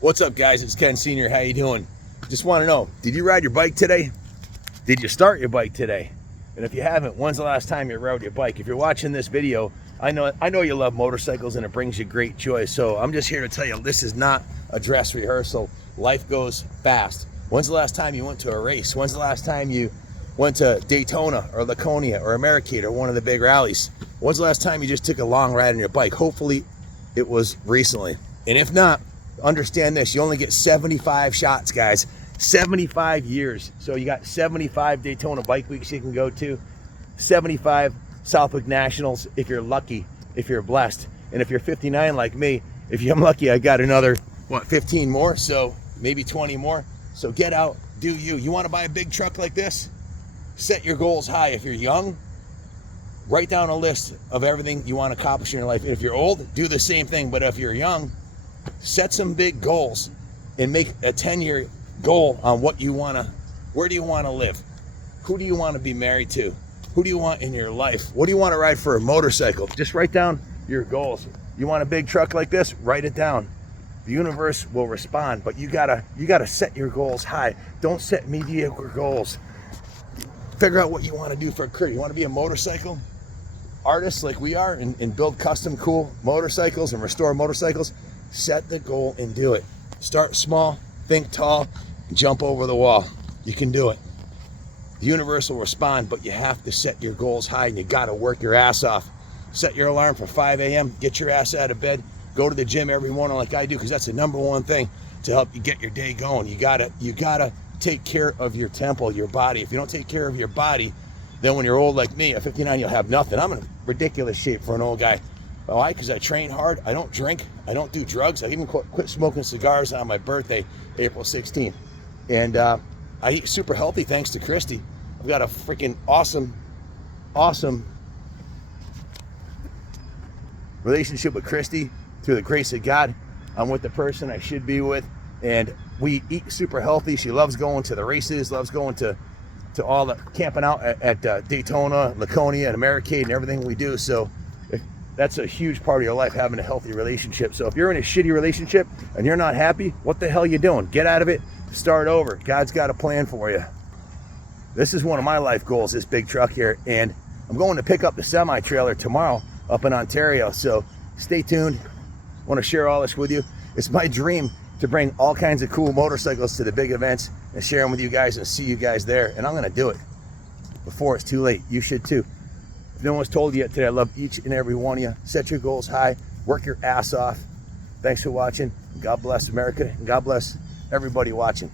What's up, guys? It's Ken Sr. How you doing? Just want to know, did you ride your bike today? Did you start your bike today? And if you haven't, when's the last time you rode your bike? If you're watching this video, I know you love motorcycles and it brings you great joy. So I'm just here to tell you, this is not a dress rehearsal. Life goes fast. When's the last time you went to a race? When's the last time you went to Daytona or Laconia or Americade or one of the big rallies? When's the last time you just took a long ride on your bike? Hopefully it was recently. And if not, understand this, you only get 75 shots, guys. 75 years. So you got 75 Daytona bike weeks you can go to, 75 Southwick Nationals if you're lucky, if you're blessed. And if you're 59 like me, if I'm lucky, I got another, 15 more? So maybe 20 more. So get out, do you. You want to buy a big truck like this? Set your goals high. If you're young, write down a list of everything you want to accomplish in your life. And if you're old, do the same thing. But if you're young, set some big goals and make a 10-year goal on what you want to, where do you want to live? Who do you want to be married to? Who do you want in your life? What do you want to ride for a motorcycle? Just write down your goals. You want a big truck like this? Write it down. The universe will respond, but you gotta set your goals high. Don't set mediocre goals. Figure out what you want to do for a career. You want to be a motorcycle artist like we are and build custom cool motorcycles and restore motorcycles? Set the goal and do it. Start small, think tall, jump over the wall. You can do it. The universe will respond, but you have to set your goals high and you got to work your ass off. Set your alarm for 5 a.m., get your ass out of bed, go to the gym every morning like I do, because that's the number one thing to help you get your day going. You gotta take care of your temple, your body. If you don't take care of your body, then when you're old like me, at 59, you'll have nothing. I'm in ridiculous shape for an old guy. Why? Because I train hard, I don't drink, I don't do drugs. I even quit smoking cigars on my birthday, April 16th. And I eat super healthy thanks to Christy. I've got a freaking awesome relationship with Christy through the grace of God. I'm with the person I should be with, and we eat super healthy. She loves going to the races, loves going to all the camping out at Daytona, Laconia, and Americade and everything we do. So that's a huge part of your life, having a healthy relationship. So if you're in a shitty relationship and you're not happy, what the hell are you doing? Get out of it, start over. God's got a plan for you. This is one of my life goals, this big truck here, and I'm going to pick up the semi-trailer tomorrow up in Ontario. So stay tuned. I want to share all this with you. It's my dream to bring all kinds of cool motorcycles to the big events and share them with you guys and see you guys there. And I'm going to do it before it's too late. You should too. If no one's told you yet today, I love each and every one of you. Set your goals high. Work your ass off. Thanks for watching. God bless America, and God bless everybody watching.